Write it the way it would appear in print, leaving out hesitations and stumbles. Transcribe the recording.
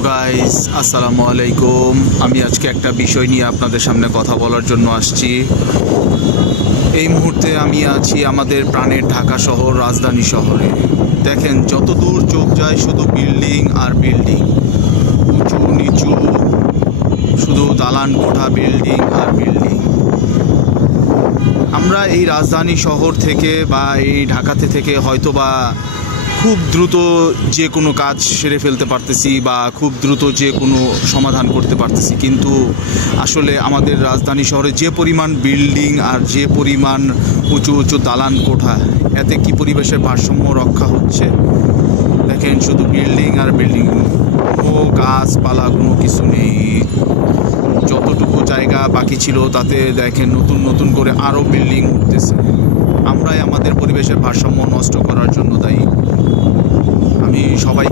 Hello guys, আসসালামু আলাইকুম। আমি আজকে একটা বিষয় নিয়ে আপনাদের সামনে কথা বলার জন্য আসছি। এই মুহূর্তে আমি আছি আমাদের প্রাণের ঢাকা শহর, রাজধানী শহরে। দেখেন, যত দূর চোখ যায় শুধু বিল্ডিং আর বিল্ডিং, উঁচু নিচু, শুধু দালান কোঠা, বিল্ডিং আর বিল্ডিং। আমরা এই রাজধানী শহর থেকে বা এই ঢাকাতে থেকে হয়তোবা খুব দ্রুত যে কোনো কাজ সেরে ফেলতে পারতেছি বা খুব দ্রুত যে কোনো সমাধান করতে পারতেছি, কিন্তু আসলে আমাদের রাজধানী শহরে যে পরিমাণ বিল্ডিং আর যে পরিমাণ উঁচু উঁচু দালান কোঠা, এতে কি পরিবেশের ভারসাম্য রক্ষা হচ্ছে? দেখেন, শুধু বিল্ডিং আর বিল্ডিং, কোনো গাছপালা কোনো কিছু নেই। যতটুকু জায়গা বাকি ছিল তাতে দেখেন নতুন নতুন করে আরও বিল্ডিং উঠতেছে। আমরাই আমাদের পরিবেশের ভারসাম্য নষ্ট করার জন্য দায়ী। আমি সবাইকে